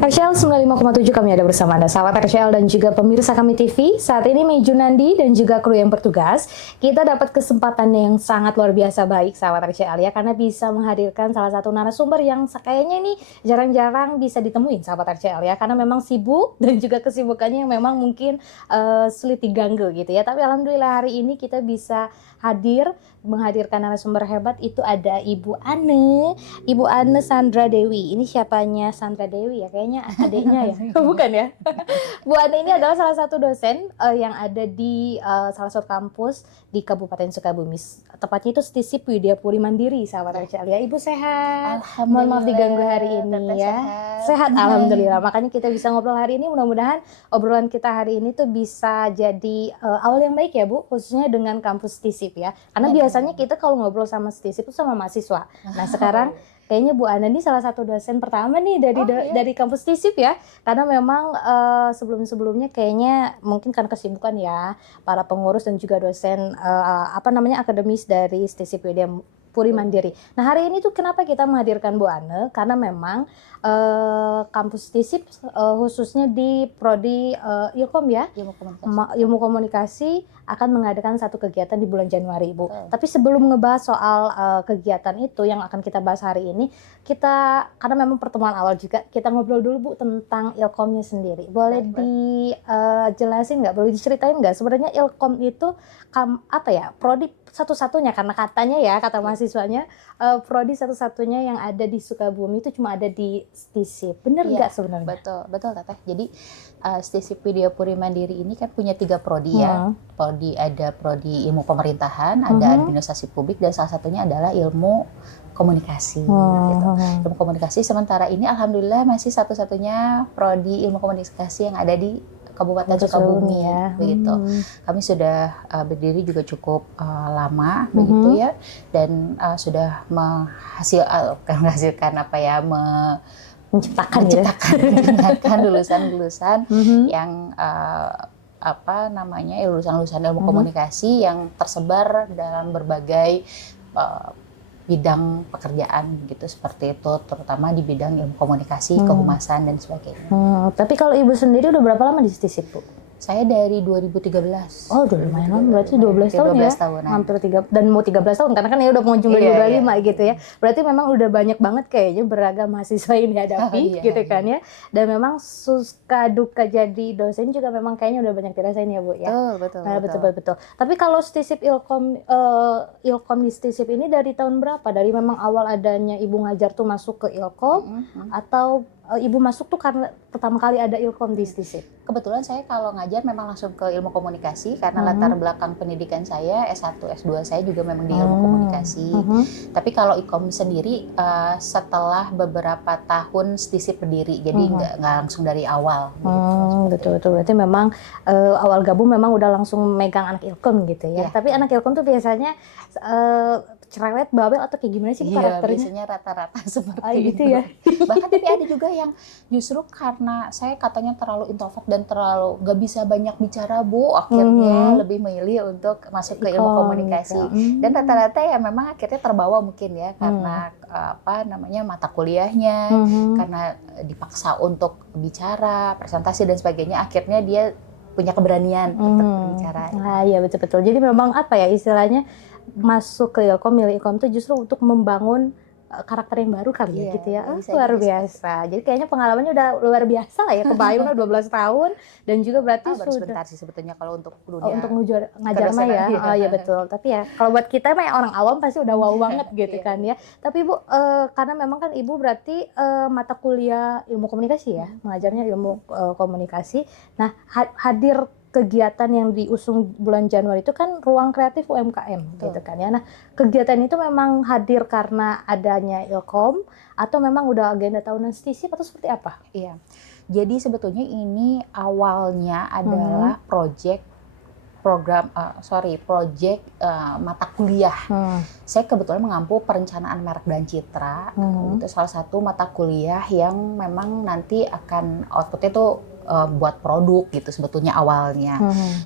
RCL 95,7 kami ada bersama Anda sahabat RCL dan juga pemirsa kami TV. Saat ini Meju Nandi dan juga kru yang bertugas, kita dapat kesempatan yang sangat luar biasa baik sahabat RCL ya, karena bisa menghadirkan salah satu narasumber yang kayaknya ini jarang-jarang bisa ditemuin sahabat RCL ya, karena memang sibuk dan juga kesibukannya yang memang mungkin sulit diganggu gitu ya. Tapi alhamdulillah hari ini kita bisa menghadirkan narasumber hebat. Itu ada Ibu Ane Sandra Dewi. Ini siapanya Sandra Dewi ya? Kayaknya adiknya ya? Bukan ya? Bu Ane ini adalah salah satu dosen yang ada di salah satu kampus di Kabupaten Sukabumi. Tepatnya itu STISIP Widya Puri Mandiri, sahabat RCL ya. Ibu sehat? Mohon maaf diganggu hari ini ya. Sehat, alhamdulillah. Makanya kita bisa ngobrol hari ini. Mudah-mudahan obrolan kita hari ini tuh bisa jadi awal yang baik ya Bu, khususnya dengan kampus STISIP ya. Karena biasanya kita kalau ngobrol sama STISIP itu sama mahasiswa. Nah sekarang kayaknya Bu Ana ini salah satu dosen pertama nih dari kampus STISIP ya. Karena memang sebelum-sebelumnya kayaknya mungkin karena kesibukan ya para pengurus dan juga dosen akademis dari STISIP Widya Puri Mandiri. Nah hari ini tuh kenapa kita menghadirkan Bu Ane? Karena memang kampus STISIP khususnya di prodi Ilkom ya, ilmu komunikasi akan mengadakan satu kegiatan di bulan Januari Bu. Tapi sebelum ngebahas soal kegiatan itu yang akan kita bahas hari ini, karena memang pertemuan awal juga, kita ngobrol dulu Bu tentang Ilkomnya sendiri. Boleh dijelasin nggak? Boleh diceritain nggak? Sebenarnya Ilkom itu prodi satu-satunya, karena katanya ya, kata mahasiswanya, prodi satu-satunya yang ada di Sukabumi itu cuma ada di STISIP. Bener nggak sebenarnya? Betul Teteh. Jadi STISIP Widya Puri Mandiri ini kan punya 3 prodi ya. Ada prodi ilmu pemerintahan, ada administrasi publik, dan salah satunya adalah ilmu komunikasi. Gitu. Ilmu komunikasi sementara ini alhamdulillah masih satu-satunya prodi ilmu komunikasi yang ada di Kabupaten Sukabumi ya. Begitu. Kami sudah berdiri juga cukup lama begitu ya, dan sudah menciptakan lulusan-lulusan yang lulusan-lulusan ilmu komunikasi yang tersebar dalam berbagai bidang pekerjaan gitu, seperti itu, terutama di bidang ilmu komunikasi, kehumasan dan sebagainya. Tapi kalau Ibu sendiri udah berapa lama di STISIP Bu? Saya dari 2013. Oh, udah lumayan lama, berarti 12 tahun ya? 12 tahunan. Hampir 3, dan mau 13 tahun, karena kan ya udah mau jumlah 25 gitu ya. Berarti memang udah banyak banget kayaknya beragam mahasiswa yang dihadapi gitu kan ya. Dan memang suka duka jadi dosen juga memang kayaknya udah banyak dirasain ya Bu ya. Betul. Tapi kalau STISIP Ilkom di STISIP ini dari tahun berapa? Dari memang awal adanya Ibu ngajar tuh masuk ke Ilkom, atau Ibu masuk tuh karena pertama kali ada Ilkom di STISIP? Kebetulan saya kalau ngajar memang langsung ke ilmu komunikasi, karena latar belakang pendidikan saya S1, S2 saya juga memang di ilmu komunikasi. Tapi kalau Ilkom sendiri setelah beberapa tahun STISIP berdiri, jadi nggak langsung dari awal. Betul. Berarti memang awal gabung memang udah langsung megang anak Ilkom gitu ya. Tapi anak Ilkom tuh biasanya cerewet, babel, atau kayak gimana sih karakternya? Biasanya rata-rata seperti gitu ya. Bahkan tapi ada juga yang justru karena saya katanya terlalu introvert dan terlalu nggak bisa banyak bicara Bu, akhirnya lebih memilih untuk masuk ke ilmu komunikasi. Dan rata-rata ya memang akhirnya terbawa mungkin ya, karena mata kuliahnya, karena dipaksa untuk bicara, presentasi dan sebagainya, akhirnya dia punya keberanian untuk berbicara. Iya betul. Jadi memang istilahnya masuk ke Ilkom, milih Ilkom itu justru untuk membangun karakter yang baru kali ya gitu ya. Luar biasa. Jadi kayaknya pengalamannya udah luar biasa lah ya. Kebayang udah 12 tahun dan juga berarti baru sebentar sih sebetulnya kalau untuk dunia untuk ngajar mah ya. Iya betul. Tapi ya kalau buat kita mah orang awam pasti udah wow banget gitu kan ya. Tapi Ibu karena memang kan Ibu berarti mata kuliah ilmu komunikasi ya, mengajarnya ilmu komunikasi. Nah, hadir kegiatan yang diusung bulan Januari itu kan ruang kreatif UMKM gitu kan ya. Nah, kegiatan itu memang hadir karena adanya Ilkom atau memang udah agenda tahunan STISIP atau seperti apa? Iya. Jadi sebetulnya ini awalnya adalah project mata kuliah. Saya kebetulan mengampu perencanaan merek dan citra. Itu salah satu mata kuliah yang memang nanti akan outputnya tuh buat produk gitu sebetulnya awalnya.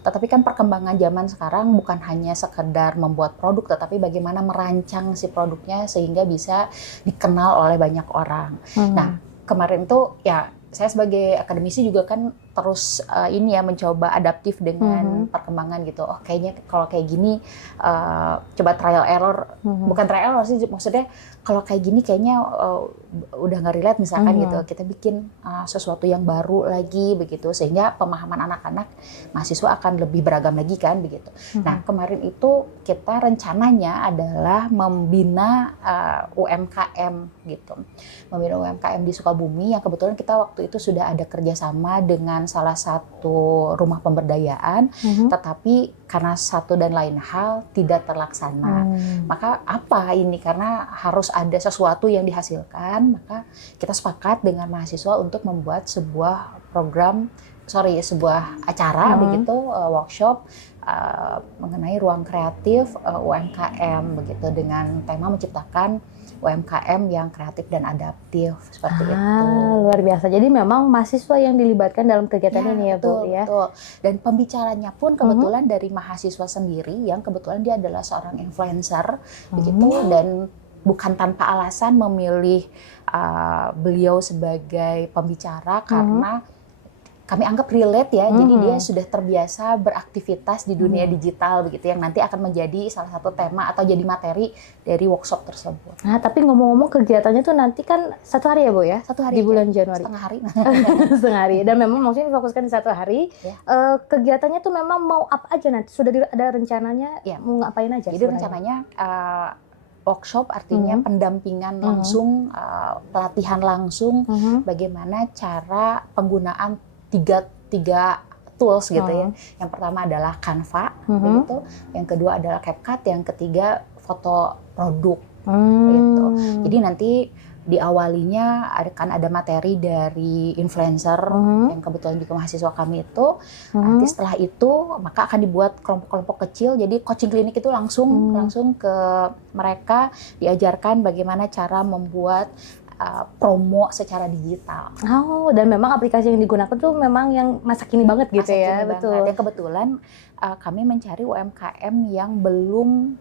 Tetapi kan perkembangan zaman sekarang bukan hanya sekedar membuat produk, tetapi bagaimana merancang si produknya sehingga bisa dikenal oleh banyak orang. Nah, kemarin tuh ya saya sebagai akademisi juga kan terus ini ya mencoba adaptif dengan perkembangan gitu. Oh kayaknya kalau kayak gini coba trial error, bukan trial error sih, maksudnya kalau kayak gini kayaknya udah nggak relate misalkan gitu. Kita bikin sesuatu yang baru lagi begitu, sehingga pemahaman anak-anak mahasiswa akan lebih beragam lagi kan begitu. Nah kemarin itu kita rencananya adalah membina UMKM gitu, membina UMKM di Sukabumi yang kebetulan kita waktu itu sudah ada kerjasama dengan salah satu rumah pemberdayaan, tetapi karena satu dan lain hal tidak terlaksana. Maka apa ini? Karena harus ada sesuatu yang dihasilkan, maka kita sepakat dengan mahasiswa untuk membuat sebuah sebuah acara begitu, workshop mengenai ruang kreatif UMKM begitu, dengan tema menciptakan UMKM yang kreatif dan adaptif seperti itu. Luar biasa. Jadi memang mahasiswa yang dilibatkan dalam kegiatan ini ya, betul, Bu ya. Betul. Dan pembicaranya pun kebetulan dari mahasiswa sendiri yang kebetulan dia adalah seorang influencer begitu, dan bukan tanpa alasan memilih beliau sebagai pembicara karena kami anggap relate ya, jadi dia sudah terbiasa beraktivitas di dunia digital begitu, yang nanti akan menjadi salah satu tema atau jadi materi dari workshop tersebut. Nah, tapi ngomong-ngomong kegiatannya tuh nanti kan 1 hari ya, Bu ya? 1 hari di bulan Januari. Setengah hari. Setengah hari. Dan memang maksudnya difokuskan di 1 hari. Ya. Kegiatannya tuh memang mau apa aja nanti? Sudah ada rencananya mau ngapain aja? Jadi rencananya workshop artinya pendampingan langsung, pelatihan langsung, bagaimana cara penggunaan tiga tools gitu ya. Yang pertama adalah Canva, begitu. Yang kedua adalah CapCut, yang ketiga foto produk, gitu. Jadi nanti diawalinya akan ada materi dari influencer yang kebetulan juga mahasiswa kami itu. Nanti setelah itu maka akan dibuat kelompok-kelompok kecil. Jadi coaching klinik itu langsung ke mereka, diajarkan bagaimana cara membuat promo secara digital. Dan memang aplikasi yang digunakan tuh memang yang masa kini banget gitu ya, betul. Dan kebetulan kami mencari UMKM yang belum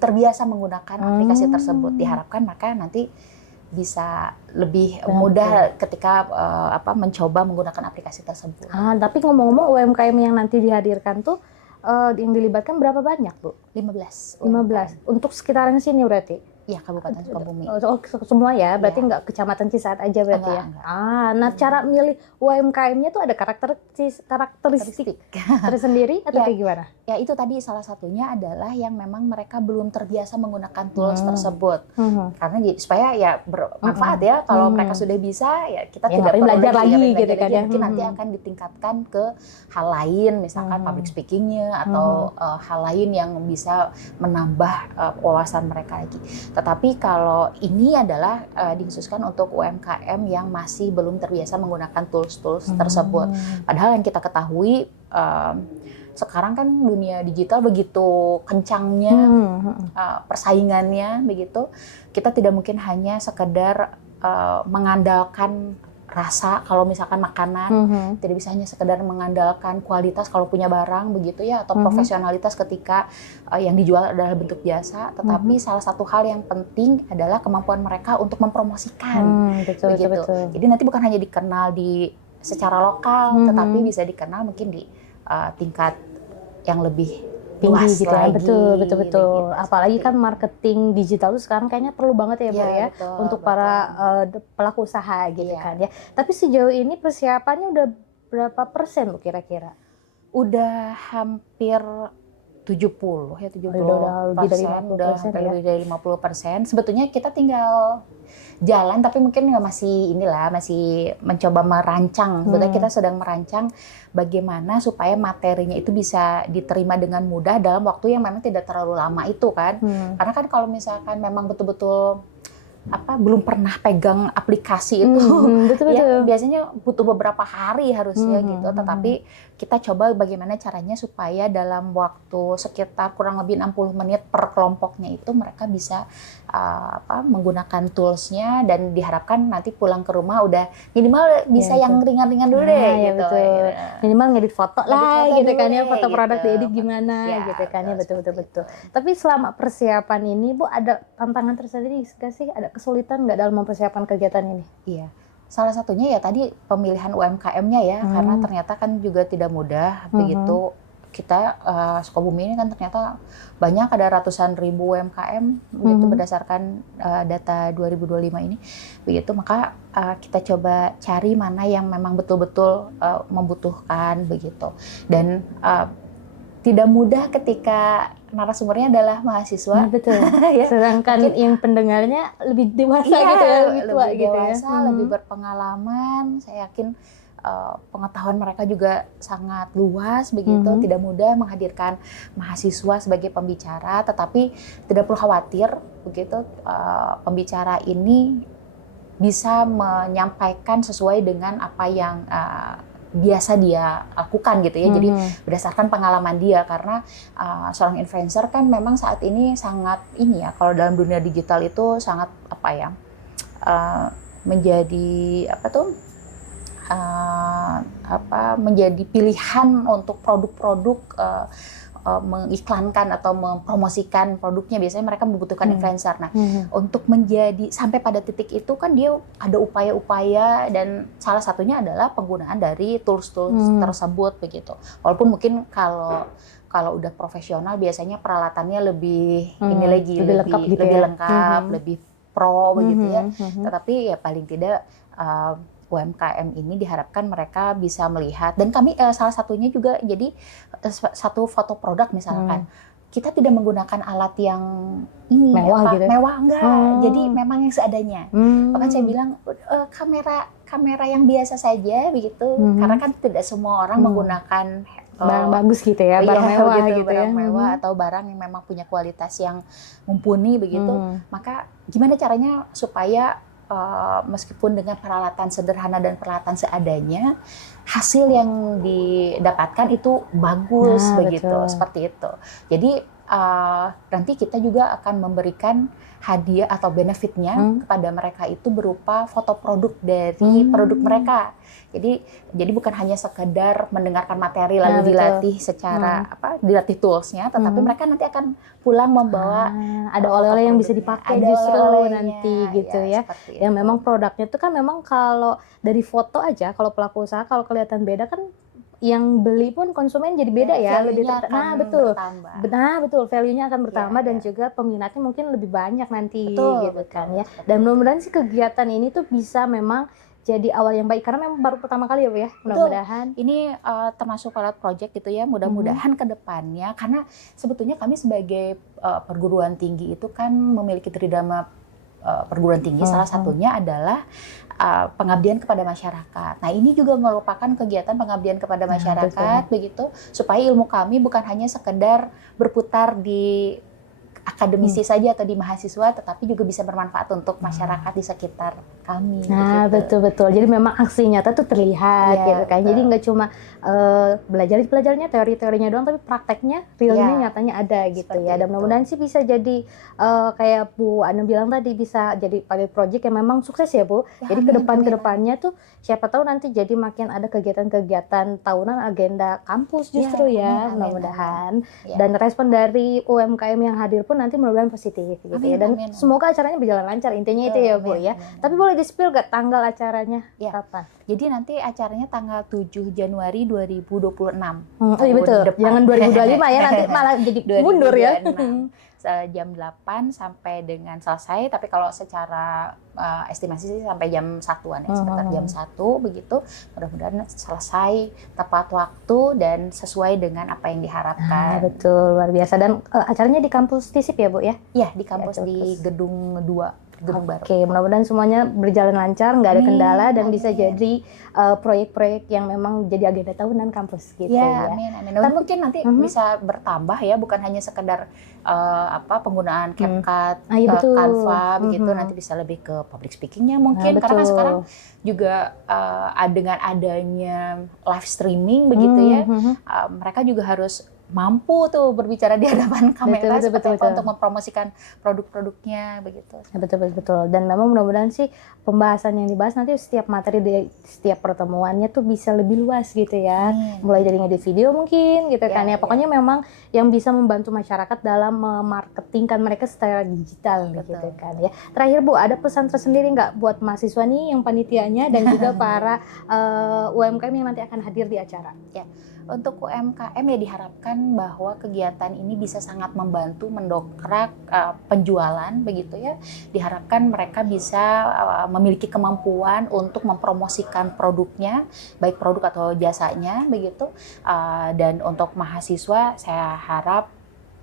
terbiasa menggunakan aplikasi tersebut. Diharapkan maka nanti bisa lebih mudah ketika mencoba menggunakan aplikasi tersebut. Tapi ngomong-ngomong UMKM yang nanti dihadirkan tuh yang dilibatkan berapa banyak, Bu? 15. Untuk sekitaran sini berarti? Iya, Kabupaten Sukabumi. Semua ya, berarti nggak Kecamatan Cisaat aja berarti ya? Nah cara milih UMKM-nya tuh ada karakteristik tersendiri atau kayak gimana? Ya itu tadi salah satunya adalah yang memang mereka belum terbiasa menggunakan tools tersebut. Karena supaya ya bermanfaat ya, kalau mereka sudah bisa ya kita tidak perlu belajar lagi gitu kan ya. Mungkin nanti akan ditingkatkan ke hal lain, misalkan public speaking-nya atau hal lain yang bisa menambah wawasan mereka lagi. Tetapi kalau ini adalah dikhususkan untuk UMKM yang masih belum terbiasa menggunakan tools-tools tersebut. Padahal yang kita ketahui sekarang kan dunia digital begitu kencangnya persaingannya begitu. Kita tidak mungkin hanya sekedar mengandalkan rasa kalau misalkan makanan, tidak bisa hanya sekedar mengandalkan kualitas kalau punya barang begitu ya, atau profesionalitas ketika yang dijual adalah bentuk jasa, tetapi salah satu hal yang penting adalah kemampuan mereka untuk mempromosikan begitu. Jadi nanti bukan hanya dikenal secara lokal, tetapi bisa dikenal mungkin di tingkat yang lebih tinggi gitu ya. Betul. Gitu. Apalagi kan marketing digital itu sekarang kayaknya perlu banget ya, Bu ya, untuk para pelaku usaha gitu kan ya. Tapi sejauh ini persiapannya udah berapa persen Bu kira-kira? Udah hampir 70 ya, 70%, lebih dari 50% ya. Lebih dari 50%. Sebetulnya kita tinggal jalan, tapi mungkin masih mencoba merancang. Sebetulnya kita sedang merancang bagaimana supaya materinya itu bisa diterima dengan mudah dalam waktu yang memang tidak terlalu lama itu kan. Karena kan kalau misalkan memang betul-betul belum pernah pegang aplikasi itu, ya biasanya butuh beberapa hari harusnya gitu. Tetapi kita coba bagaimana caranya supaya dalam waktu sekitar kurang lebih 60 menit per kelompoknya itu mereka bisa menggunakan toolsnya, dan diharapkan nanti pulang ke rumah udah minimal bisa yang ringan-ringan dulu deh gitu. Minimal ngedit foto lah gitu kan ya, foto produk diedit gimana gitu kan ya, betul. Tapi selama persiapan ini Bu ada tantangan tersendiri nggak sih? Ada kesulitan nggak dalam mempersiapkan kegiatan ini? Iya, Salah satunya ya tadi pemilihan UMKM-nya ya, karena ternyata kan juga tidak mudah begitu. Kita Sukabumi ini kan ternyata banyak, ada ratusan ribu UMKM begitu berdasarkan data 2025 ini begitu. Maka kita coba cari mana yang memang betul-betul membutuhkan begitu. Dan tidak mudah ketika narasumbernya adalah mahasiswa. Betul. Ya. Sedangkan Mungkin, yang pendengarnya lebih dewasa iya, gitu ya, lebih tua lebih gitu dewasa, ya. lebih berpengalaman. Saya yakin pengetahuan mereka juga sangat luas begitu. Tidak mudah menghadirkan mahasiswa sebagai pembicara, tetapi tidak perlu khawatir begitu. Pembicara ini bisa menyampaikan sesuai dengan apa yang biasa dia lakukan gitu ya. Jadi berdasarkan pengalaman dia, karena seorang influencer kan memang saat ini sangat ini ya, kalau dalam dunia digital itu sangat apa ya, menjadi apa tuh, menjadi pilihan untuk produk-produk mengiklankan atau mempromosikan produknya. Biasanya mereka membutuhkan influencer. Nah, untuk menjadi sampai pada titik itu kan dia ada upaya-upaya, dan salah satunya adalah penggunaan dari tools-tools tersebut begitu. Walaupun mungkin kalau udah profesional biasanya peralatannya lebih ini lagi, lebih lengkap gitu ya. Lebih pro begitu ya. Tetapi ya paling tidak UMKM ini diharapkan mereka bisa melihat, dan kami salah satunya juga jadi satu foto produk misalkan. Kita tidak menggunakan alat yang ini mewah gitu. Mewah enggak. Jadi memang yang seadanya. Bahkan saya bilang kamera yang biasa saja begitu. Karena kan tidak semua orang menggunakan barang bagus gitu ya, barang mewah gitu barang ya. mewah atau barang yang memang punya kualitas yang mumpuni begitu. Maka gimana caranya supaya meskipun dengan peralatan sederhana dan peralatan seadanya, hasil yang didapatkan itu bagus begitu, betul. seperti itu. Jadi nanti kita juga akan memberikan hadiah atau benefitnya kepada mereka itu berupa foto produk dari produk mereka. Jadi bukan hanya sekedar mendengarkan materi lalu dilatih secara dilatih toolsnya, tetapi mereka nanti akan pulang membawa ada oleh-oleh yang bisa dipakai justru nanti gitu ya. Yang memang produknya itu kan memang kalau dari foto aja, kalau pelaku usaha kalau kelihatan beda kan, yang beli pun konsumen jadi beda ya, lebih betul. Betul, value-nya akan bertambah dan juga peminatnya mungkin lebih banyak nanti gitu kan ya. Dan mudah-mudahan sih kegiatan ini tuh bisa memang jadi awal yang baik, karena memang baru pertama kali ya Bu ya. Mudah-mudahan ini termasuk pilot project gitu ya. Mudah-mudahan ke depannya, karena sebetulnya kami sebagai perguruan tinggi itu kan memiliki tridharma perguruan tinggi. Salah satunya adalah pengabdian kepada masyarakat. Nah, ini juga merupakan kegiatan pengabdian kepada masyarakat begitu, supaya ilmu kami bukan hanya sekedar berputar di akademisi saja atau di mahasiswa, tetapi juga bisa bermanfaat untuk masyarakat di sekitar kami. Nah, betul-betul. Jadi memang aksi nyata tuh terlihat gitu kan. Jadi nggak cuma belajarnya teori-teorinya doang, tapi prakteknya realnya nyatanya ada gitu ya. Dan mudah-mudahan sih bisa jadi kayak Bu Ana bilang tadi, bisa jadi pilot project yang memang sukses ya Bu. Jadi kedepannya tuh siapa tahu nanti jadi makin ada kegiatan-kegiatan tahunan agenda kampus justru mudah-mudahan. Dan respon dari UMKM yang hadir pun nanti mudah-mudahan positif gitu ya. Dan semoga acaranya berjalan lancar, intinya itu ya Bu ya. Tapi boleh di-spill gak tanggal acaranya kapan? Jadi nanti acaranya tanggal 7 Januari 2026. Iya betul, jangan 2025 ya, nanti malah jadi mundur ya. Jam 8 sampai dengan selesai, tapi kalau secara estimasi sih sampai jam 1-an ya, sekitar jam 1 begitu. Mudah-mudahan selesai tepat waktu dan sesuai dengan apa yang diharapkan. Betul, luar biasa. Dan acaranya di kampus TISIP ya Bu ya? Iya, di kampus di gedung 2. Baru. Oke, mudah-mudahan semuanya berjalan lancar, nggak ada kendala, dan bisa jadi proyek-proyek yang memang jadi agenda tahunan kampus gitu ya. Amin. Dan mungkin nanti bisa bertambah ya, bukan hanya sekedar penggunaan CapCut, Canva begitu, nanti bisa lebih ke public speakingnya mungkin, karena kan sekarang juga dengan adanya live streaming begitu ya, mereka juga harus mampu tuh berbicara di hadapan kamera Betul, seperti betul, apa betul. untuk mempromosikan produk-produknya begitu. Betul. Dan memang mudah-mudahan sih pembahasan yang dibahas nanti setiap materi di setiap pertemuannya tuh bisa lebih luas gitu ya. Mulai dari ngedit video mungkin gitu kan ya. Pokoknya memang yang bisa membantu masyarakat dalam memarketingkan mereka secara digital gitu kan ya. Terakhir Bu, ada pesan tersendiri nggak buat mahasiswa nih yang panitianya dan juga para UMKM yang nanti akan hadir di acara? Ya, untuk UMKM ya diharapkan bahwa kegiatan ini bisa sangat membantu mendongkrak penjualan begitu ya. Diharapkan mereka bisa memiliki kemampuan untuk mempromosikan produknya, baik produk atau jasanya begitu. Dan untuk mahasiswa saya harap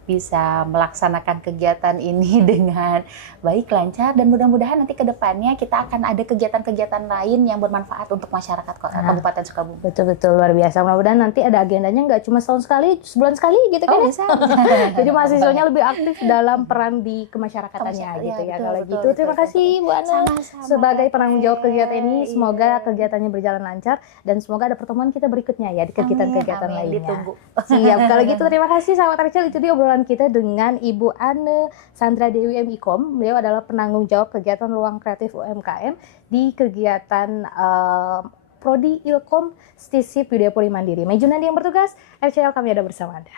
bisa melaksanakan kegiatan ini dengan baik, lancar, dan mudah-mudahan nanti ke depannya kita akan ada kegiatan-kegiatan lain yang bermanfaat untuk masyarakat Kabupaten Sukabumi. Betul, luar biasa. Mudah-mudahan nanti ada agendanya nggak cuma setahun sekali, sebulan sekali gitu kan ya? Bisa. Jadi mahasiswanya lebih aktif dalam peran di kemasyarakatannya gitu ya. Kalau gitu, terima kasih Bu Ana sebagai penanggung jawab kegiatan ini. Semoga kegiatannya berjalan lancar dan semoga ada pertemuan kita berikutnya ya di kegiatan-kegiatan lainnya. Ditunggu. Siap. Kalau gitu terima kasih sahabat Rachel, itu dia obrolan kita dengan Ibu Ane Sandra Dewi M.Ikom. Beliau adalah penanggung jawab kegiatan ruang kreatif UMKM di kegiatan Prodi Ilkom Stisip Widya Puri Mandiri. Meju Nandi yang bertugas, RCL kami ada bersama Anda.